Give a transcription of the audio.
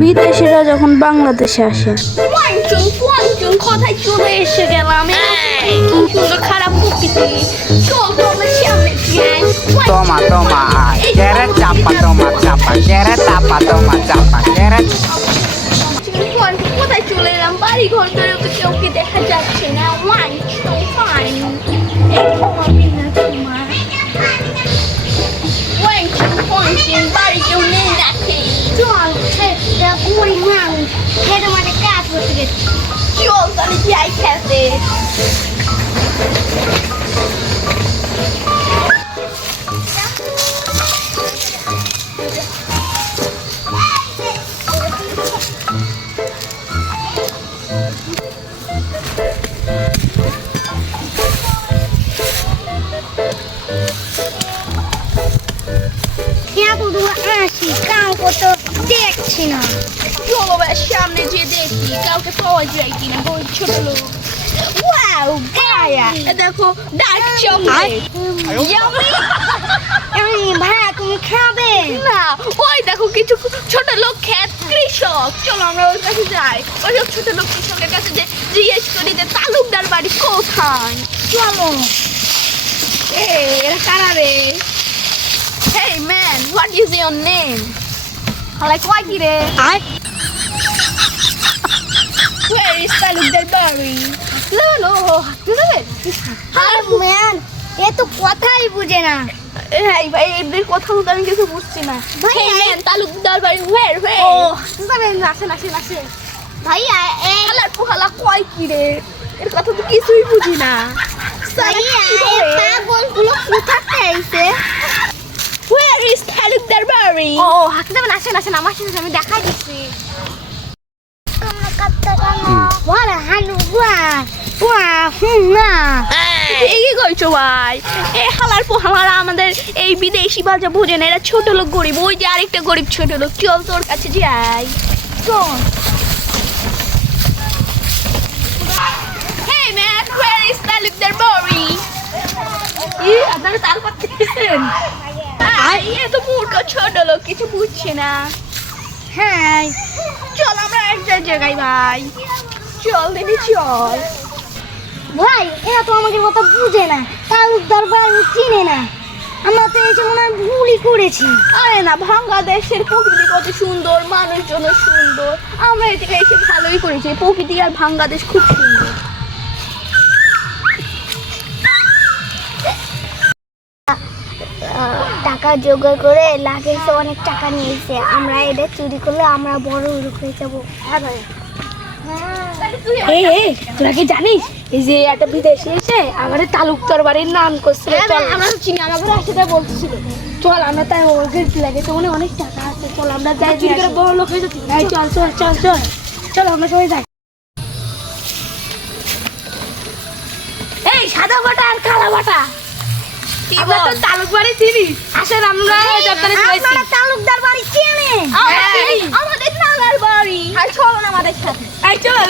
বিদেশিরা যখন বাংলাদেশে আসে। কোথায় চলে এসে গেলাম, কি সুন্দর খারাপ প্রকৃতি। চল তো আমরা সামনে যাই। Toma, toma, ay, quiere chapa, toma, chapa, quiere tapa, toma, chapa, quiere. কোথায় চলে এলাম, বাড়ি ঘর করে তো কেউ কি দেখা যাচ্ছে না। ওয়ান সো ফাইন, এই তোমার না তোমার ওয়ান সো ফাইন, বাড়ি কেউ নেই নাকি। চল বুড়ি মানুষ খেতে মাঠে কাজ করতে গেছি। চল তাহলে যাই খেতে। আসি কাউকে তো দেখছি না। চলো বেশ সামনে যে দেখি কাউকে পাওয়া যায় কিনা। ওই ছোট লোক, ওয়াও গায়া, দেখো ডার্ক চকলেট। ভাইয়া তুমি খাবে না, ওই দেখো কিছু ছোট লোক ক্ষেত কৃষক। চলো আমরা ওর কাছে যাই, ওই সব ছোট লোক কৃষকের কাছে যে জিজ্ঞেস করি যে তালুকদার বাড়ি কোথায়। চলো। এরা কারা রে? Hey man, what is your name? Like why kire? Where is Talukdar বাড়ি? No, আর ম্যান এ তো কথাই বুঝে না। এই ভাই এদের কথা মতো আমি কিছু বুঝছি না। ভাই, Hey man, Talukdar বাড়ি where? ও বুঝাবেন আসেন। ভাইয়া এই হালার পোহালা কয় কিরে? এর কথা তো কিছুই বুঝি না। ভাইয়া এই পাগলগুলো কোথাতে আইছে? Where is Talukdar বাড়ি? ও হাঁকতে যাবেন, আসেন আমার সাথে আমি দেখাই দিচ্ছি। ওয়ালা হানু ওয়া না ঠিকই কইছো ভাই। এই হালার পোহালারা আমাদের এই বিদেশি বাজা বোঝে না, এরা ছোট লোক গরিব। ওই যে আরেকটা গরিব ছোট লোক, চল তোর কাছে যাই। চল। Hey man, where is Talukdar বাড়ি? আপনারা তাল পাচ্ছেন? এ তো মূর্খ ছোট লোক, কিছু বুঝছে না। হ্যাঁ চল আমরা একটা জায়গায় ভাই, চল দিদি চল। ভাই এরা তো আমাকে কথা বুঝে না, তালুকদার বাড়ি চিনে না। আমরা তো এসে মনে হয় ভুলই করেছি। আরে না, বাংলাদেশের প্রকৃতি কত সুন্দর, মানুষজন সুন্দর। আমরা এদিকে এসে ভালোই করেছি, প্রকৃতি আর বাংলাদেশ খুব সুন্দর। টাকা জোগাড় করে লাগেছে, অনেক টাকা নিয়েছে। আমরা এটা চুরি করলে আমরা বড় লোক হয়ে যাবো। হ্যাঁ ভাই। তোরা কি জানিস এই যে একটা বিদেশি এসে আমাদের তালুকদার বাড়ির নাম করছিল। চল আমরা তো চিনি, আমাদের সেটা বলতেছিল। চল আমরা তাই ওকে লাগে তো অনেক টাকা আছে। চল আমরা যাই, চুরি করে বড় লোক হয়ে যাচ্ছি। চল আমরা সবাই যাই। এই সাদা বাটা আর কালা বাটা, আমরা তো তালুক বাড়ি চিনি। আসেন আমরা আপনারা তালুকদার বাড়ি চিনে? আমাদের নানার বাড়ি। চলুন আমাদের সাথে। চল।